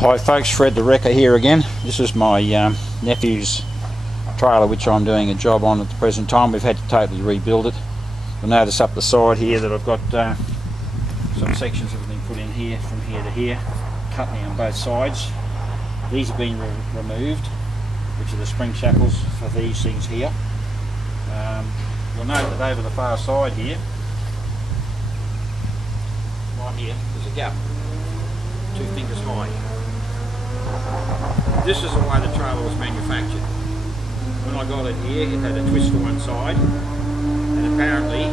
Hi folks, Fred the Wrecker here again. This is my nephew's trailer which I'm doing a job on at the present time. We've had to totally rebuild it. You'll notice up the side here that I've got some sections that have been put in here from here to here, cut me on both sides. These have been removed, which are the spring shackles for these things here. You'll note that over the far side here, right here, there's a gap 2 fingers high. This is the way the trailer was manufactured. When I got it here, it had a twist to one side, and apparently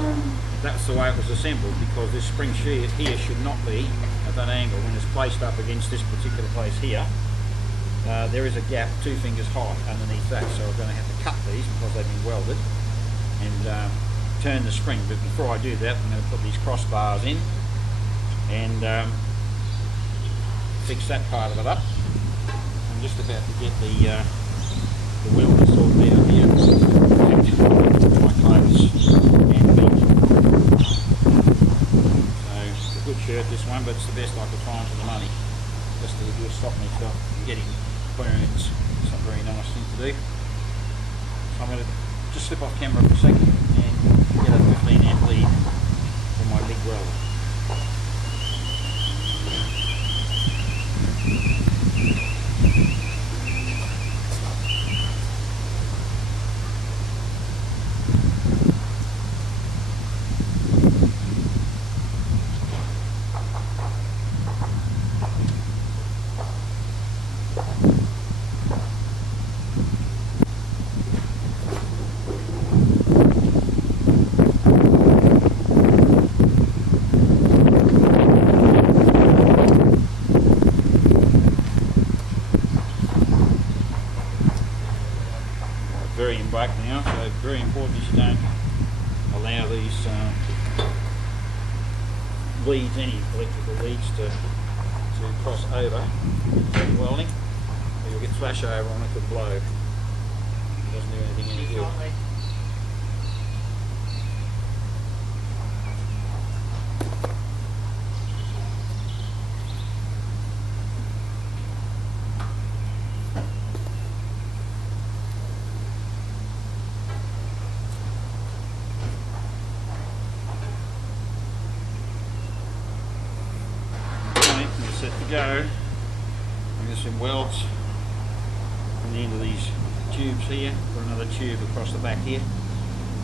that's the way it was assembled, because this spring sheet here should not be at that angle. When it's placed up against this particular place here, there is a gap 2 fingers high underneath that, so I'm going to have to cut these because they've been welded and turn the spring. But before I do that, I'm going to put these crossbars in and fix that part of it up. I'm just about to get the welding sorted out here. My clothes and feet. So it's a good shirt, this one, but it's the best I could find for the money. Just to stop me from getting burns. It's not a very nice thing to do. So I'm going to just slip off camera for a second and get a 15 amp lead for my big welder. Very in black now, so very important is you don't allow these leads, any electrical leads, to cross over during welding, or you'll get flash over and it could blow. It doesn't do anything any good. Set to go. I'm get some welds from the end of these tubes here. Put another tube across the back here.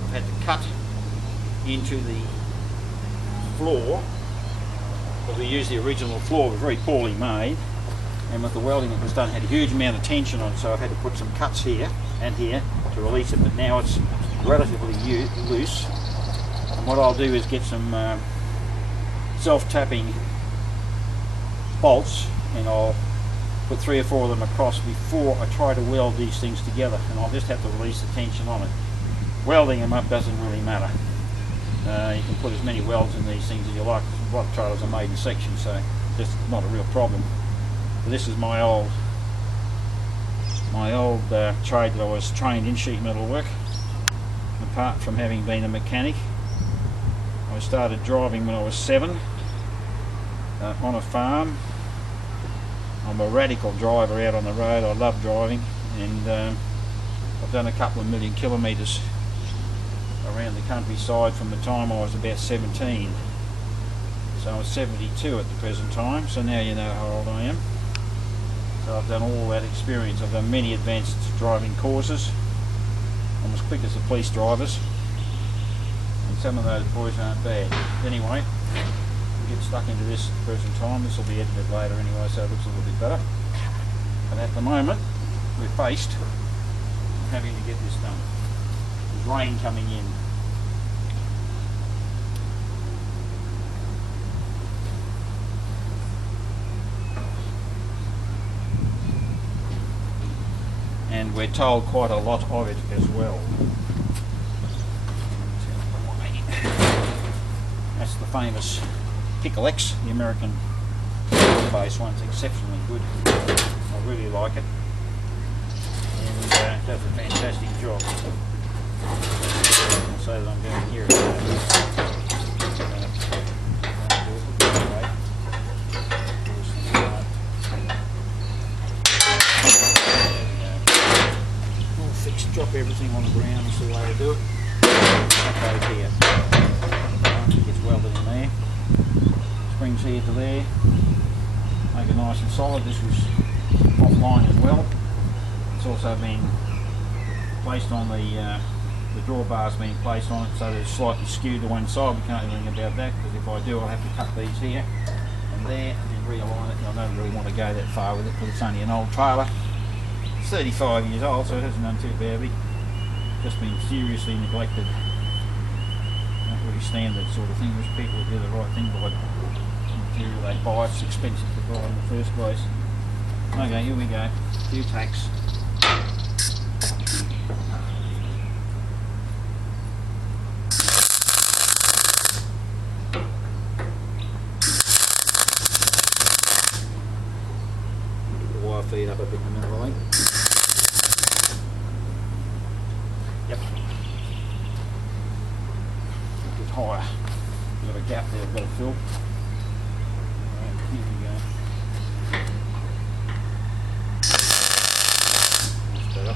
I've had to cut into the floor because we used the original floor. It was very poorly made, and with the welding that was done, it had a huge amount of tension on it, so I've had to put some cuts here and here to release it, but now it's relatively loose. And what I'll do is get some self-tapping bolts, and I'll put 3 or 4 of them across before I try to weld these things together, and I'll just have to release the tension on it. Welding them up doesn't really matter. You can put as many welds in these things as you like. A lot of trailers are made in sections, so that's not a real problem. But this is my old trade that I was trained in, sheet metal work. Apart from having been a mechanic, I started driving when I was 7 on a farm. I'm a radical driver out on the road. I love driving, and I've done a couple of million kilometres around the countryside from the time I was about 17. So I was 72 at the present time, so now you know how old I am. So I've done all that experience. I've done many advanced driving courses. I'm as quick as the police drivers, and some of those boys aren't bad. Anyway, get stuck into this at the present time. This will be edited later anyway, so it looks a little bit better. But at the moment, we're faced with having to get this done. There's rain coming in. And we're told quite a lot of it as well. That's the famous Pickle X, the American base one. It's exceptionally good. I really like it, and does a fantastic job. I'll say that I'm going here. drop everything on the ground. That's the way to do it. That goes here. It gets welded in there. Springs here to there. Make it nice and solid. This was offline as well. It's also been placed on the drawbar's been placed on it, so that it's slightly skewed to one side. We can't do anything about that, because if I do, I'll have to cut these here and there and then realign it. And I don't really want to go that far with it, because it's only an old trailer. It's 35 years old, so it hasn't done too badly. Just been seriously neglected. Not really standard sort of thing. There's people who do the right thing by the material they buy. It's expensive to buy in the first place. Okay, here we go. A few tacks. Wire feed up a bit in the middle, I think. Yep. A bit higher. Got a gap there I've got to fill. Alright, here we go. That's better.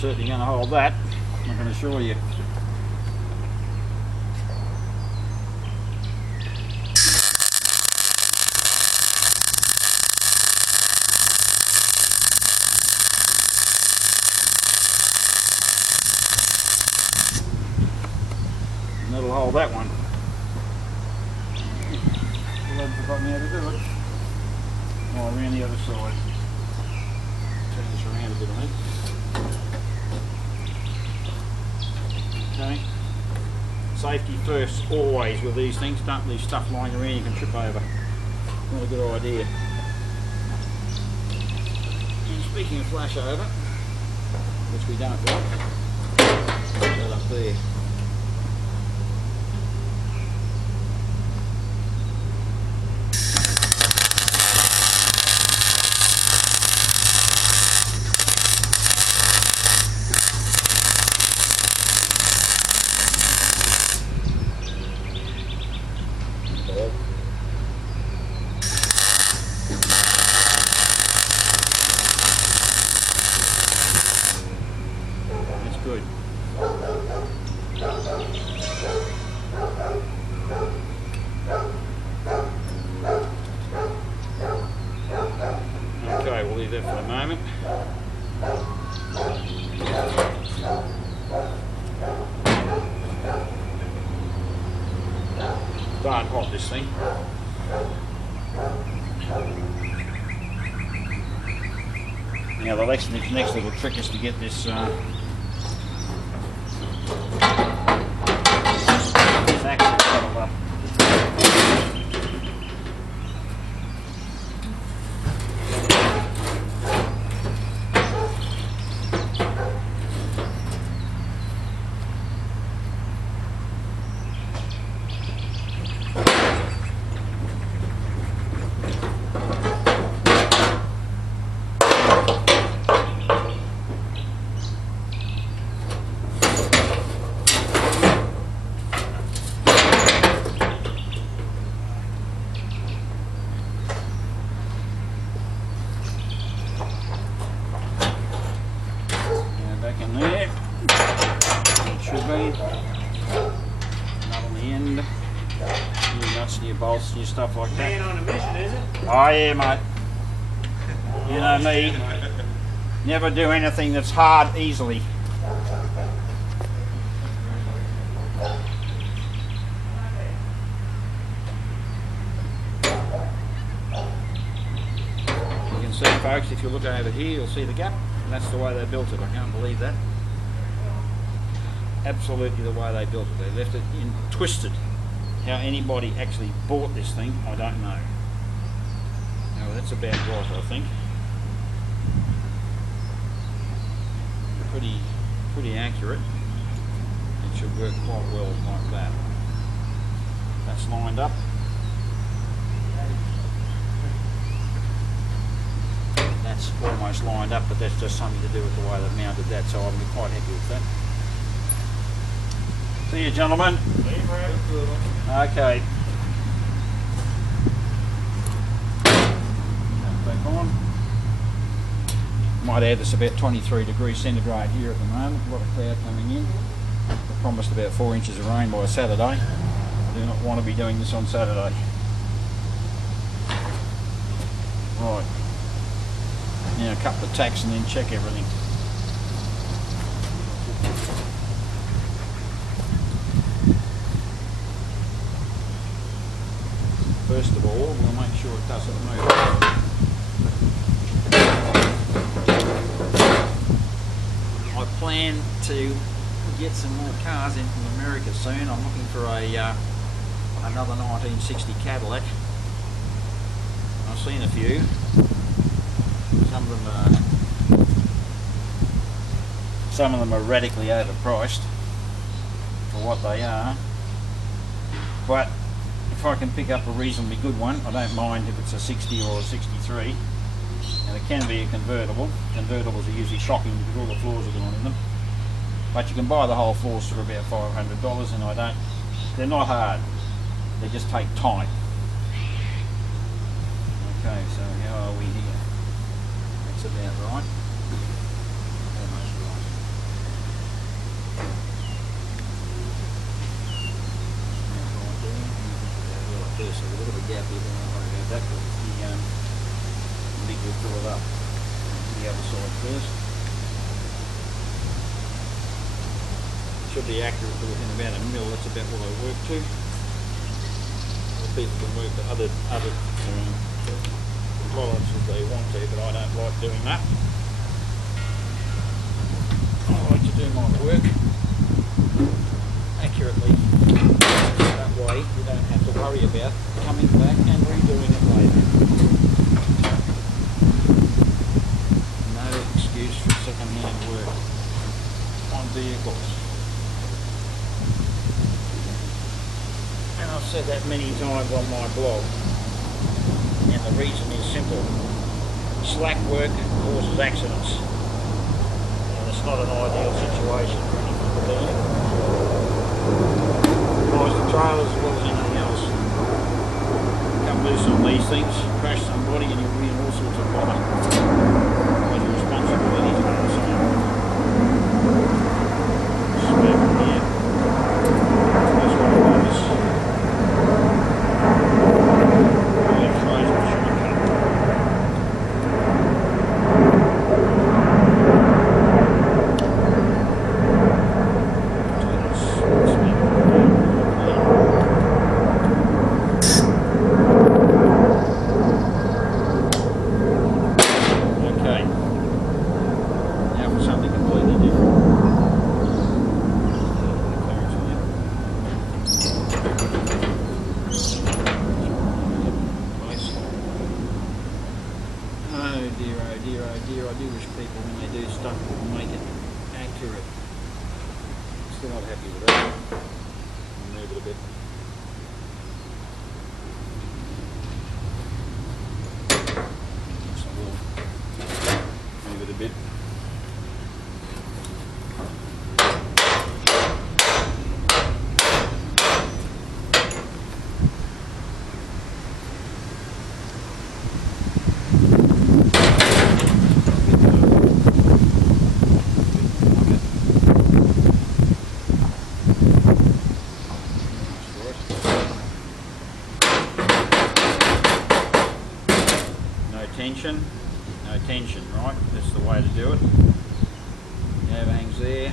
Certainly going to hold that, I can assure you. And that'll hold that one. Still haven't forgotten how to do it. Oh, around the other side. Turn this around a bit, I think. Okay. Safety first, always with these things. Don't leave stuff lying around you can trip over. Not a good idea. And speaking of flashover, which we don't want, put that up there. Good. Okay, we'll leave that for the moment. Darn hot, this thing. Now the next little trick is to get this in there. It should be. Nut on the end. New nuts, new bolts, new stuff like that. Man on a mission, is it? Oh yeah, mate. You know me. Never do anything that's hard easily. You can see, folks, if you look over here, you'll see the gap. And that's the way they built it. I can't believe that. Absolutely the way they built it. They left it in twisted. How anybody actually bought this thing, I don't know. Now that's about right, I think. pretty accurate. It should work quite well like that. That's lined up. That's almost lined up, but that's just something to do with the way they've mounted that, so I'm quite happy with that. See you, gentlemen. Okay. Back on. Might add this about 23 degrees centigrade here at the moment. A lot of cloud coming in. I promised about 4 inches of rain by Saturday. I do not want to be doing this on Saturday. Right. Now cut the tacks and then check everything. First of all, we'll make sure it doesn't move. I plan to get some more cars in from America soon. I'm looking for another 1960 Cadillac. I've seen a few. Some of them are radically overpriced for what they are. But if I can pick up a reasonably good one, I don't mind if it's a 60 or a 63. And it can be a convertible. Convertibles are usually shocking because all the floors are gone in them. But you can buy the whole floors for about $500, and they're not hard. They just take time. Okay, so how are we here? That's about right. Almost right. There's a little bit of gap here, don't worry about that, because the lid will fill it up. The other side first. Should be accurate to within about a mil. That's about what I work to. Other people can work to other tolerances if they want to, but I don't like doing that. I like to do my work accurately. That way you don't have to worry about coming back and redoing it later. No excuse for second-hand work on vehicles. And I've said that many times on my blog, and the reason is simple. Slack work causes accidents, and it's not an ideal situation for anyone to be in. Applies to trailers as well as anything else. Come loose on these things, crash somebody, and you'll be in all sorts of bother. Because your responsibility to do the same. Smack here. That's what it is. I do wish people, when they do stuff, will make it accurate. Still not happy with that. I'll move it a bit. So we'll move it a bit. No tension, right? That's the way to do it. Nav hangs there,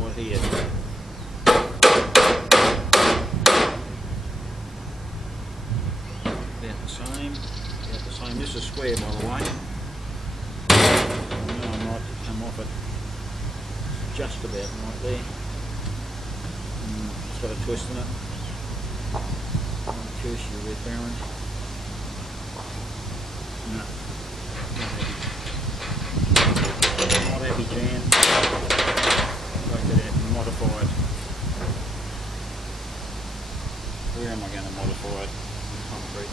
or here. About the same. About the same. This is square, by the way. Now I'm right to come off it. Just about right there. It's got a twist in it. Tertiary reparent. No. Not Mickey Jan. Work it out and modify it. Where am I going to modify it? Concrete.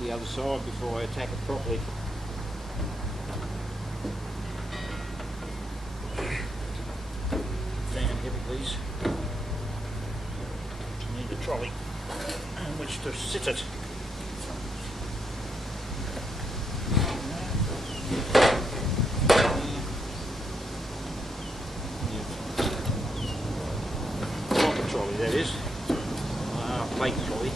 The other side before I attack it properly. Fan heavy these. I need a trolley on which to sit it. Proper trolley that is. Plate trolley.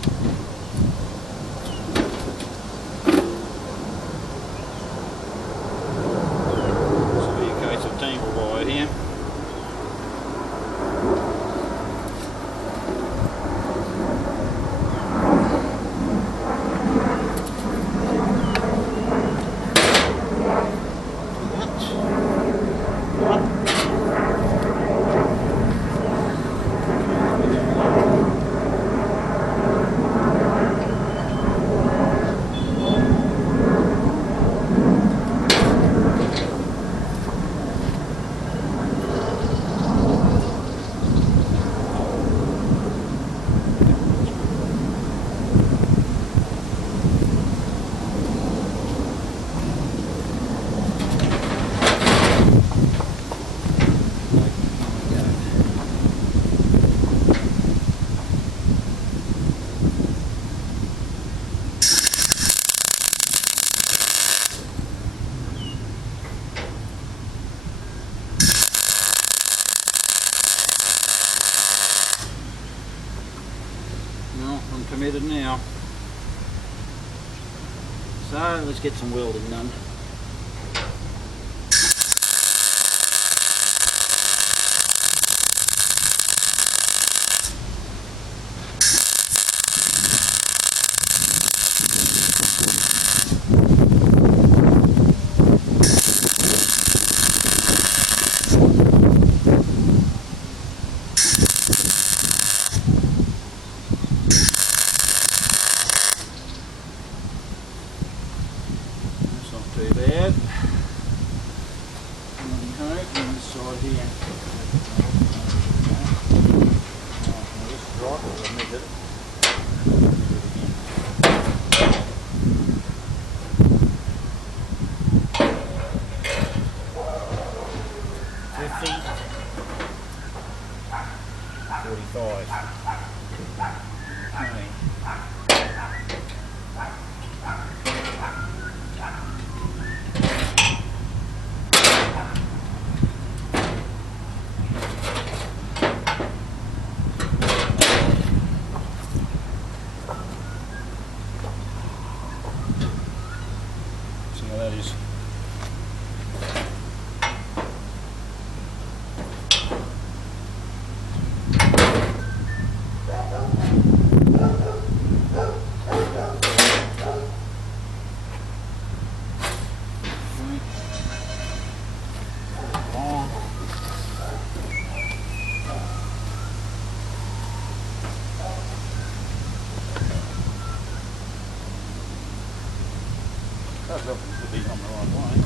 I'm committed now. So let's get some welding done. Too bad. On this side here. This is right, we'll measure it. $50, $45. Okay. That is. I've got to put these on the right way.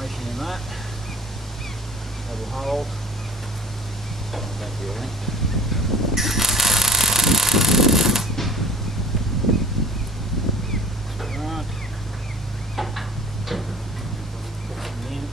In that double hole. Thank you, right. And then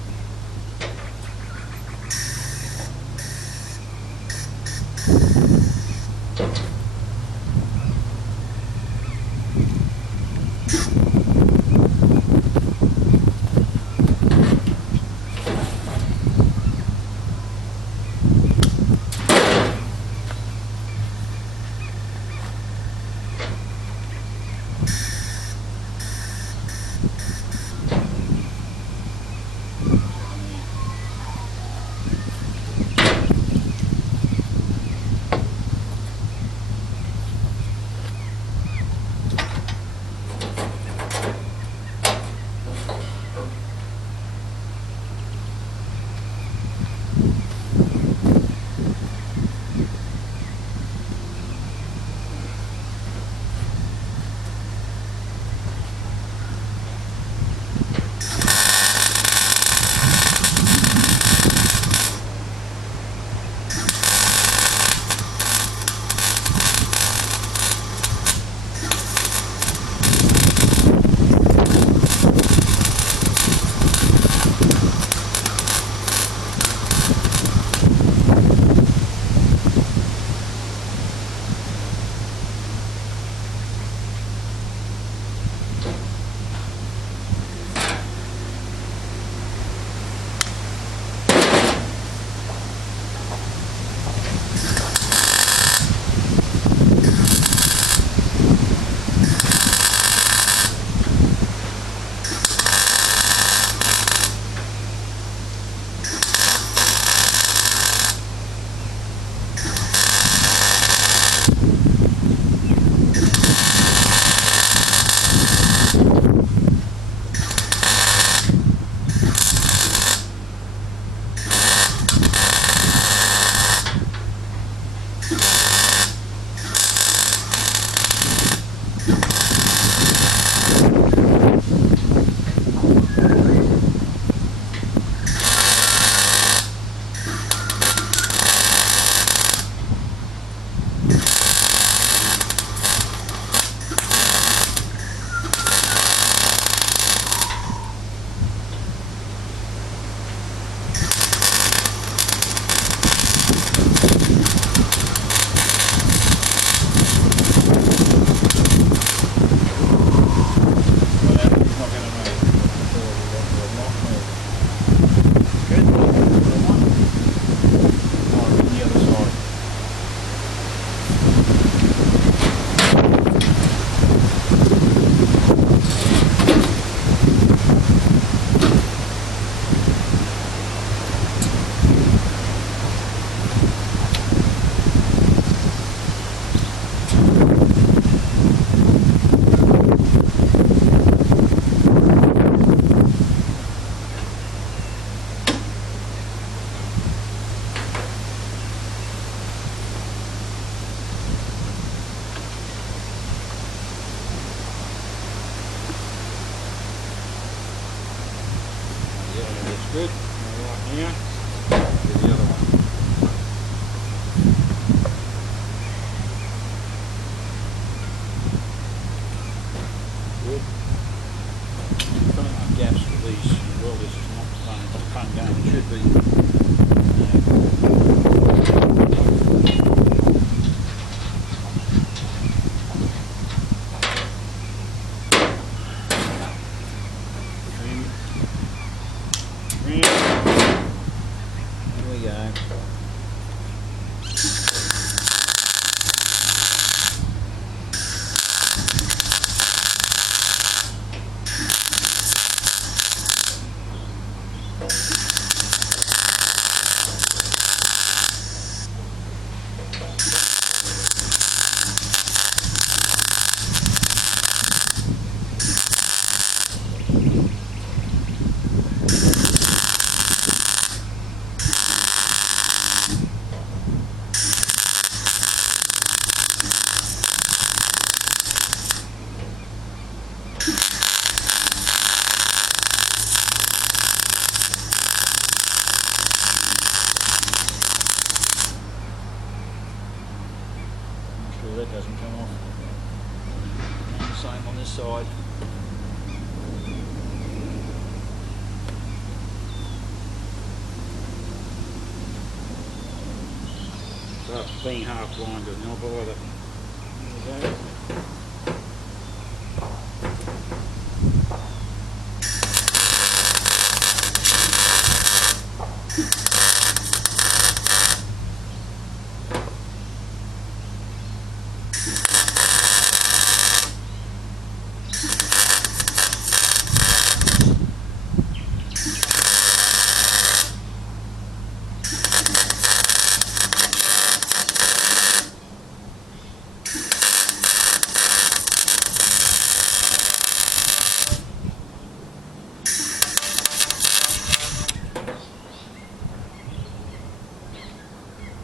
good. Right now, do the other one. Good. Filling up gaps with these welders is not fun. It's a fun game. It should be. Here we go. That doesn't come off. And same on this side. So being half blind doesn't help either. There we go.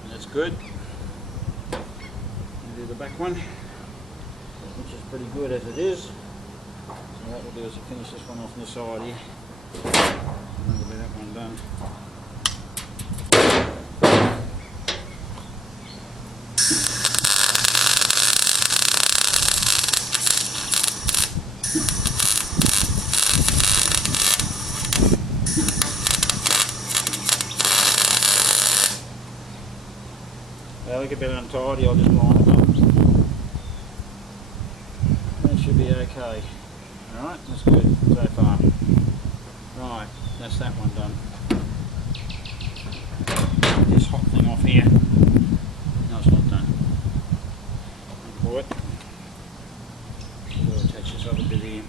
That's good. And do the back one, which is pretty good as it is. So what we'll do is finish this one off on the side here. And that'll be that one done. They look a bit untidy, I'll just line them up. That should be okay. Alright, that's good so far. Right, that's that one done. Get this hot thing off here. No, it's not done. Pour it. We'll attach this other bit here.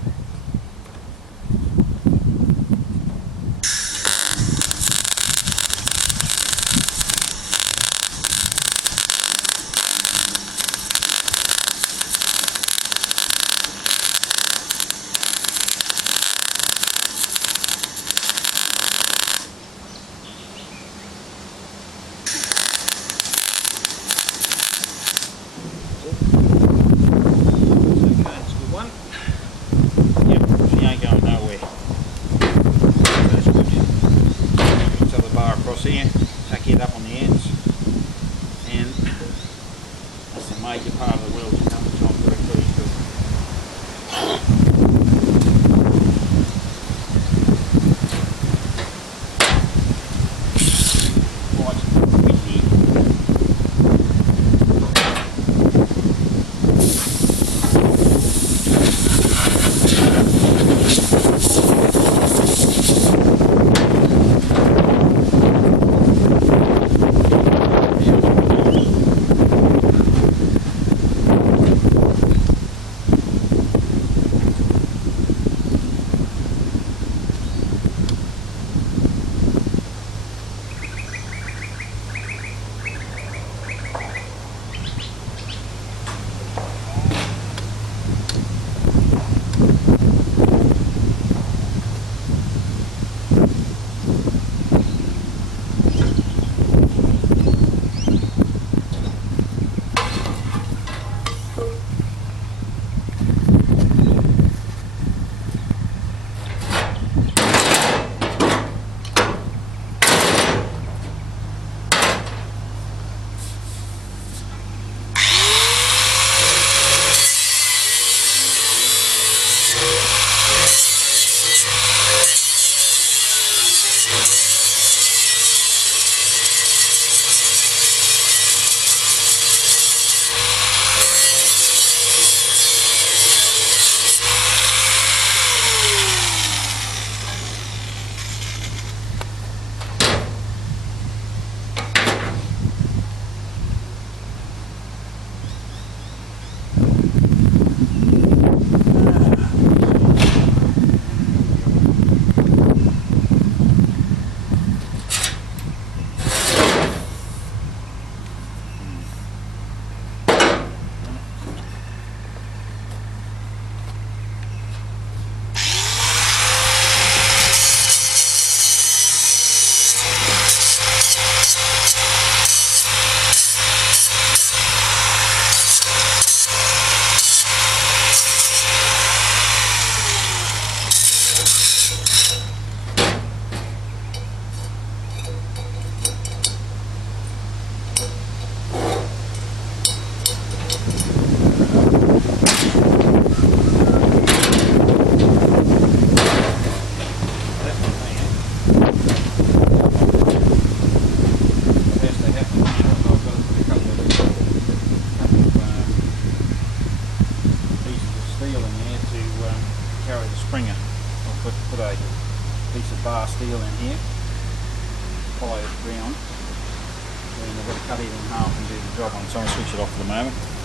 Springer. I'll put a piece of bar steel in here, follow it round, and I've got to cut it in half and do the job on, so I'll switch it off for the moment.